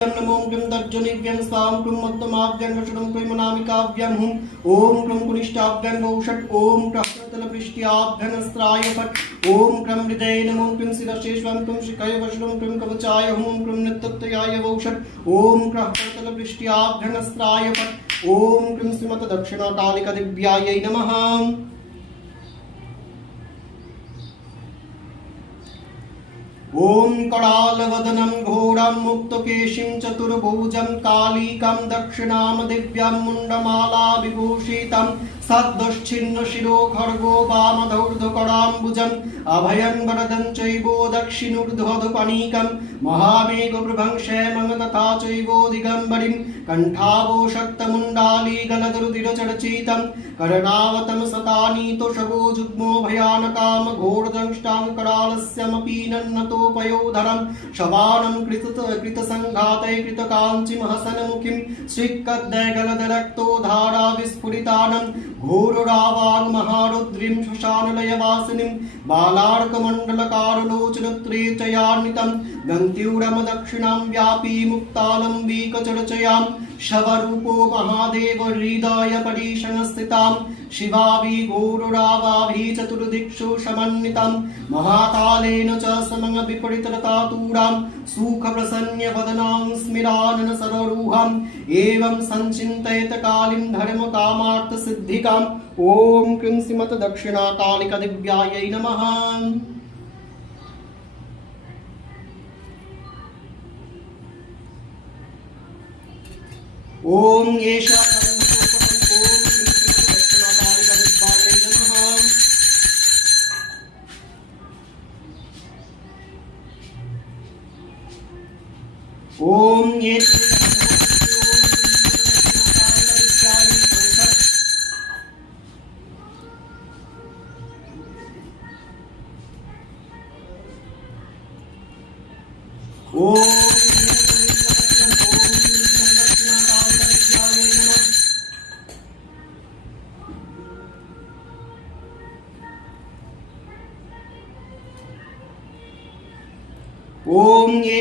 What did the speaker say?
नमो क्लीं तर्जनीव्यं स्वां क्लीं मत्तमाव्यं वषडं क्लीं हुं ओं क्लीं कुनिष्ठाभ्यं वौषट् ओं प्रहतलपृष्ट्याभ्यं स्त्राय फट् ओं क्लीं हृदये नमो क्लीं शिरसे स्वं क्लीं शिखय वषडं क्लीं कवचाय हुं क्लीं नित्यत्वयाय वौषट् ओं प्रहतलपृष्ट्याभ्यं स्त्राय फट् ओं क्लीं श्रीमद्दक्षिणाकालिकादिव्यायै नमः। ओं करालवदनं घोरं मुक्तकेशीं चतुर्भुजं कालिकं दक्षिणां दिव्यं मुण्डमाला विभूषितं सद्दश्छिन्न शिरो खड्गो वामधौर्ध्वकराम्बुजम् अभयं वरदं चैव दक्षिणोर्ध्वपणिकं महामेघप्रभं क्षेमं तथा चैव दिगम्बरीं कण्ठावो शक्तमुण्डाली गलदरुधिरचर्चितं कर्णावतं सतानीतोषभो जुग्मो भयानकां घोरदंष्टां करालस्यमपि नन्नतोपयोधरं शवानं कृतसङ्घातै कृतकाञ्चिमहसनमुखीं श्रीकद्दयगलदरक्तोधारा विस्फुरितानं घोररावां महारुद्रीं श्मशानलयवासिनीं बालार्कमण्डलकारुलोचनत्रेचयान्वितं गन्त्यूरं दक्षिणां व्यापी मुक्तालम्बिकचर्चयां शवरूपो महादेव हृदय परिसंस्थितां शिवाभि घोररावाभि चतुर्दिक्षु समन्वितं महाकालेन च समं विपरीतरतातूरां सुखप्रसन्नवदनां स्मिरानन सरोरुहां एवं संचिन्तयत कालीं धर्मकामार्थसिद्धिकां ओं क्लीं श्रीमद्दक्षिणाकालिकादिव्यायै नमः। ओं एषा ओम ये ओम ये